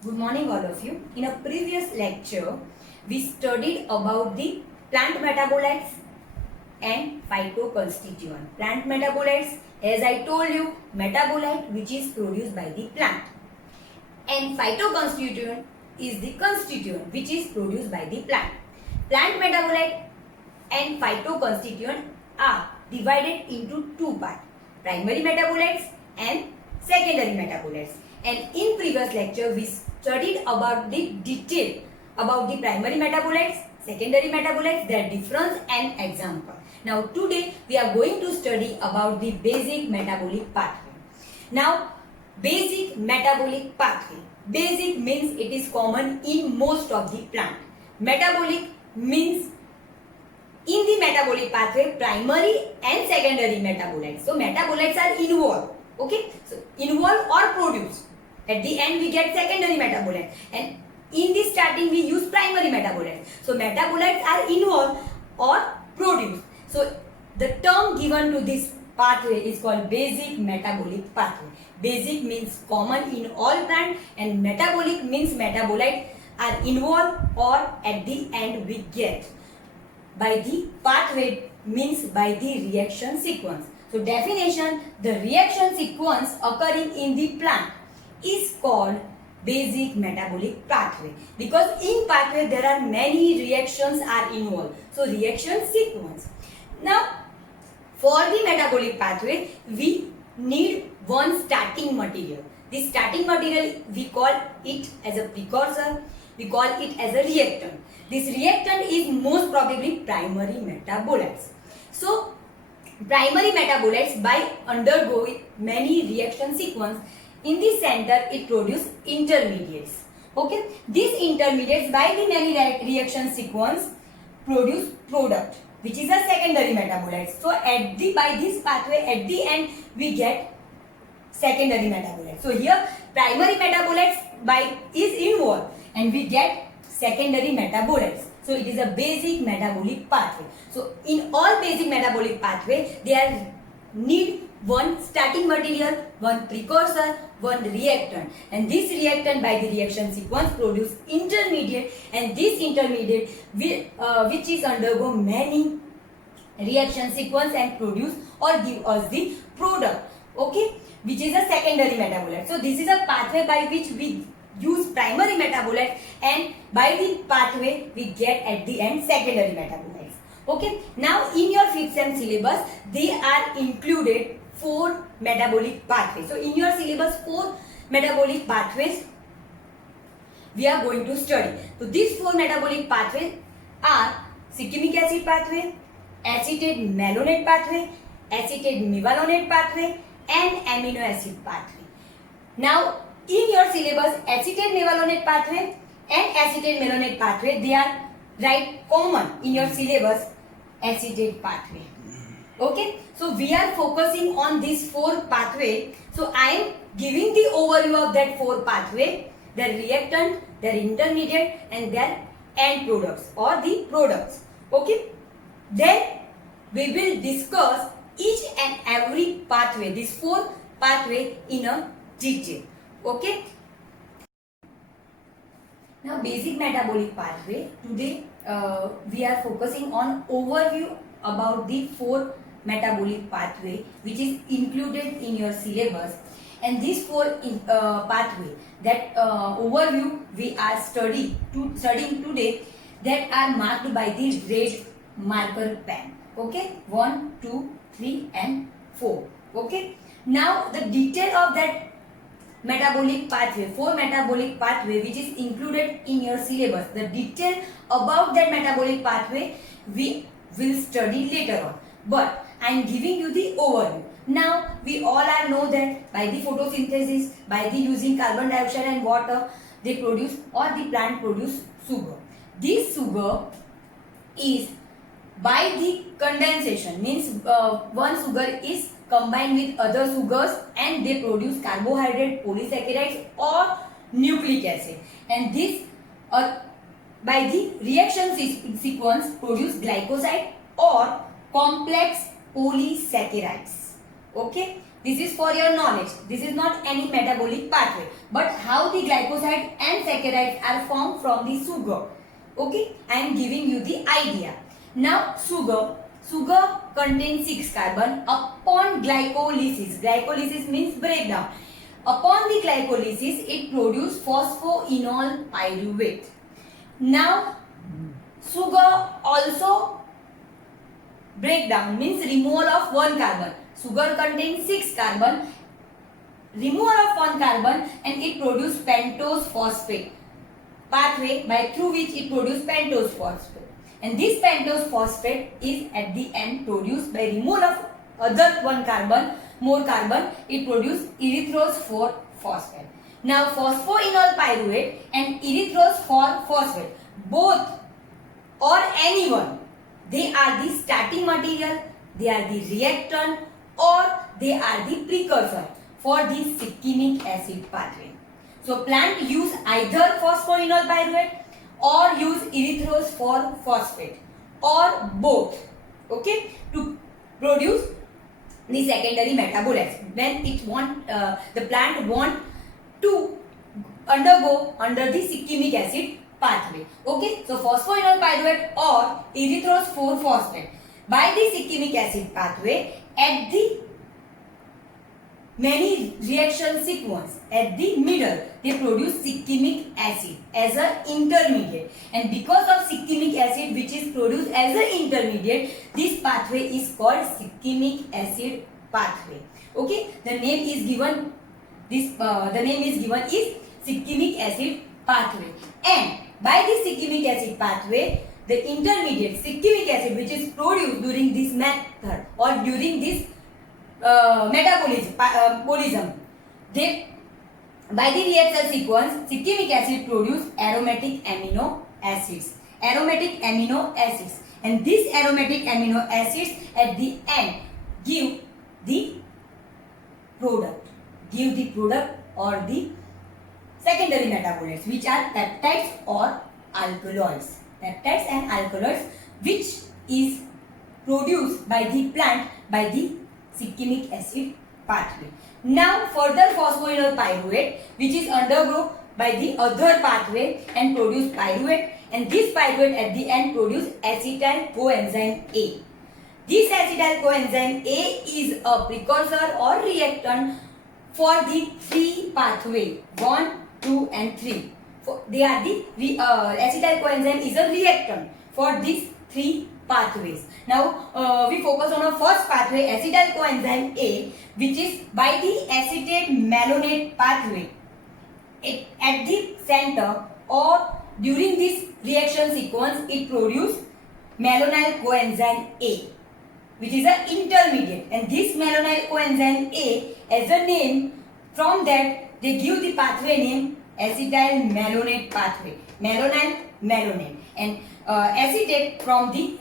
Good morning all of you. In a previous lecture, we studied about the plant metabolites and phytoconstituent. Plant metabolites, as I told you, metabolite which is produced by the plant. And phytoconstituent is the constituent which is produced by the plant. Plant metabolite and phytoconstituent are divided into two parts, primary metabolites and secondary metabolites. And in previous lecture we studied about the detail about the primary metabolites, secondary metabolites, their difference and example. Now today we are going to study about the basic metabolic pathway. Now basic metabolic pathway. Basic means it is common in most of the plant. Metabolic means in the metabolic pathway primary and secondary metabolites. So metabolites are involved. Okay, so involved or produced. At the end we get secondary metabolites, and in the starting we use primary metabolites. So metabolites are involved or produced. So the term given to this pathway is called basic metabolic pathway. Basic means common in all plants, and metabolic means metabolites are involved or at the end we get. By the pathway means by the reaction sequence. So definition, the reaction sequence occurring in the plant is called basic metabolic pathway, because in pathway there are many reactions are involved. So reaction sequence. Now for the metabolic pathway we need one starting material. This starting material we call it as a precursor, we call it as a reactant. This reactant is most probably primary metabolites. So primary metabolites, by undergoing many reaction sequence, in the center it produces intermediates. Okay, these intermediates by the many reaction sequence produce product which is a secondary metabolites. So at the by this pathway at the end we get secondary metabolites. So here primary metabolites by is involved and we get secondary metabolites. So it is a basic metabolic pathway. So in all basic metabolic pathway there need one starting material, one precursor, one reactant, and this reactant by the reaction sequence produce intermediate, and this intermediate which is undergo many reaction sequence and produce or give us the product, okay, which is a secondary metabolite. So this is a pathway by which we use primary metabolite, and by the pathway we get at the end secondary metabolites. Okay, now in your 5th sem syllabus they are included 4 metabolic pathways. So in your syllabus 4 metabolic pathways we are going to study. So these 4 metabolic pathways are cyclic acid pathway, acetate malonate pathway, acetate mevalonate pathway, and amino acid pathway. Now in your syllabus acetate mevalonate pathway and acetate malonate pathway, they are right common in your syllabus acetate pathway. Okay, so we are focusing on these 4 pathway. So I am giving the overview of that 4 pathway, their reactant, their intermediate, and their end products or the products. Okay, then we will discuss each and every pathway, these 4 pathway in a detail. Okay, now basic metabolic pathway. Today we are focusing on overview about the 4 metabolic pathway which is included in your syllabus, and these 4 pathway that overview we are studying today, that are marked by the red marker pen. Okay, 1, 2, 3 and 4. Okay, now the detail of that metabolic pathway, 4 metabolic pathway which is included in your syllabus, the detail about that metabolic pathway we will study later on, but I am giving you the overview. Now we all are know that by the photosynthesis, by the using carbon dioxide and water, they produce or the plant produce sugar. This sugar is by the condensation, means one sugar is combined with other sugars and they produce carbohydrate, polysaccharides or nucleic acid, and this by the reaction sequence produce glycoside or complex polysaccharides. Okay, This is for your knowledge. This is not any metabolic pathway, but how the glycoside and saccharides are formed from the sugar. Okay, I am giving you the idea. Now sugar contains 6 carbon. Upon glycolysis, glycolysis means breakdown. Upon the glycolysis, it produces phosphoenol pyruvate. Now sugar also breakdown means removal of 1 carbon. Sugar contains 6 carbon, removal of 1 carbon, and it produces pentose phosphate pathway by through which it produces pentose phosphate. And this pentose phosphate is at the end produced by removal of other 1 carbon, more carbon, it produces erythrose 4 phosphate. Now phosphoenol pyruvate and erythrose 4 phosphate, both or anyone, they are the starting material, they are the reactant, or they are the precursor for the succinic acid pathway. So plant use either phosphoenol pyruvate or use erythrose 4 phosphate or both, okay, to produce the secondary metabolites when the plant want to undergo under the succinic acid pathway. Okay, so phosphoenol pyruvate or erythrose 4 phosphate by the succinic acid pathway at the many reaction sequence at the middle they produce succinic acid as an intermediate, and because of succinic acid which is produced as an intermediate, this pathway is called succinic acid pathway. Okay, the name is given is succinic acid pathway, and by this succinic acid pathway the intermediate succinic acid which is produced during this method or during this metabolism, they by the reaction sequence succinic acid produce aromatic amino acids, and these aromatic amino acids at the end give the product or the secondary metabolites which are peptides or alkaloids, and alkaloids, which is produced by the plant by the succinic acid pathway. Now further phosphoenol pyruvate which is undergo by the other pathway and produce pyruvate, and this pyruvate at the end produce acetyl coenzyme A. This acetyl coenzyme A is a precursor or reactant for the 3 pathway 1, 2 and 3. They are the acetyl coenzyme is a reactant for these 3 pathways. Now we focus on a first pathway, acetyl coenzyme A, which is by the acetate malonate pathway. At the center or during this reaction sequence it produces malonyl coenzyme A, which is an intermediate, and this malonyl coenzyme A as a name, from that they give the pathway name acetyl malonate pathway, malonate, and acetate from the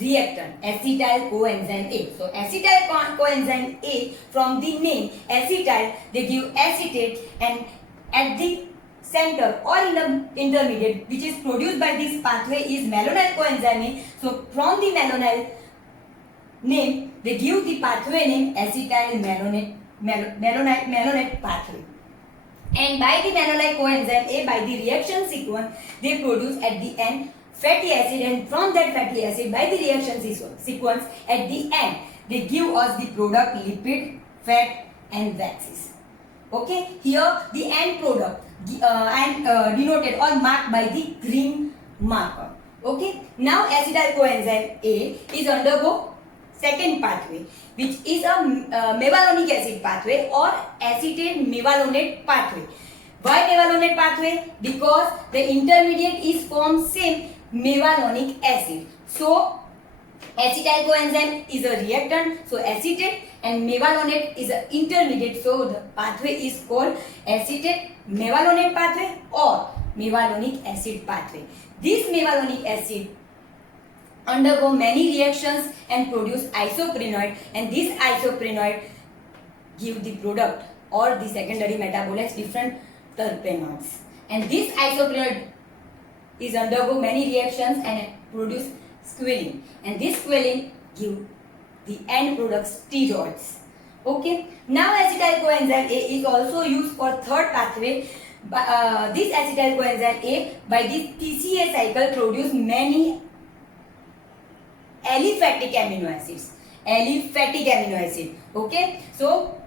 reactant acetyl coenzyme A. So acetyl coenzyme A, from the name acetyl they give acetate, and at the center or in the intermediate which is produced by this pathway is malonyl coenzyme A. So from the malonyl name they give the pathway name acetyl malonate pathway. And by the malonyl coenzyme A, by the reaction sequence they produce at the end fatty acid, and from that fatty acid by the reaction sequence at the end they give us the product lipid, fat and waxes. Okay, here the end product denoted or marked by the green marker. Okay, now acetyl coenzyme A is undergo second pathway which is a mevalonic acid pathway or acetate mevalonate pathway. Why mevalonate pathway? Because the intermediate is from same mevalonic acid. So acetyl coenzyme is a reactant, so acetate, and mevalonate is an intermediate, so the pathway is called acetate mevalonate pathway or mevalonic acid pathway. This mevalonic acid undergo many reactions and produce isoprenoid, and this isoprenoid give the product or the secondary metabolites different terpenoids, and this isoprenoid is undergo many reactions and produce squalene, and this squalene give the end products steroids. Okay. Now acetyl coenzyme A is also used for third pathway. This acetyl coenzyme A by this TCA cycle produce many aliphatic amino acids. Aliphatic amino acid. Okay. So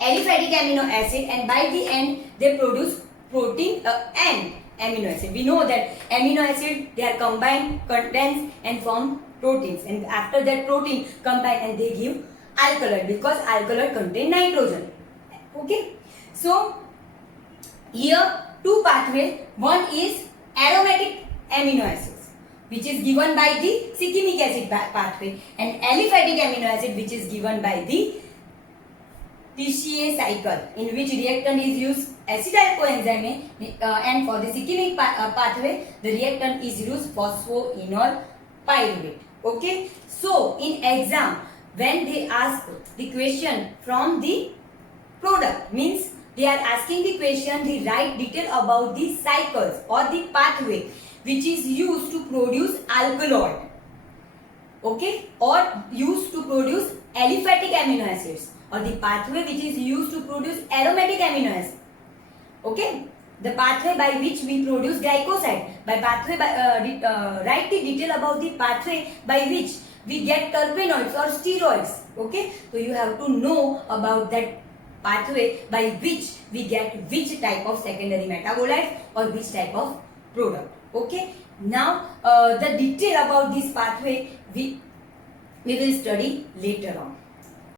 aliphatic amino acid, and by the end they produce protein and amino acid. We know that amino acid, they are combined, condensed and form proteins, and after that protein combine and they give alkaloid, because alkaloid contain nitrogen. Okay. So here two pathway. One is aromatic amino acids, which is given by the shikimic acid pathway, and aliphatic amino acid, which is given by the TCA cycle, in which reactant is used acetyl coenzyme A, and for the shikimic pathway the reactant is used phosphoenol pyruvate. Okay. So in exam, when they ask the question from the product, means they are asking the question, the right detail about the cycles or the pathway which is used to produce alkaloid, okay, or used to produce aliphatic amino acids, or the pathway which is used to produce aromatic amino acids. Okay. The pathway by which we produce glycoside, by pathway write the detail about the pathway by which we get terpenoids or steroids. Okay. So you have to know about that pathway by which we get which type of secondary metabolites or which type of product. Okay. Now the detail about this pathway we will study later on.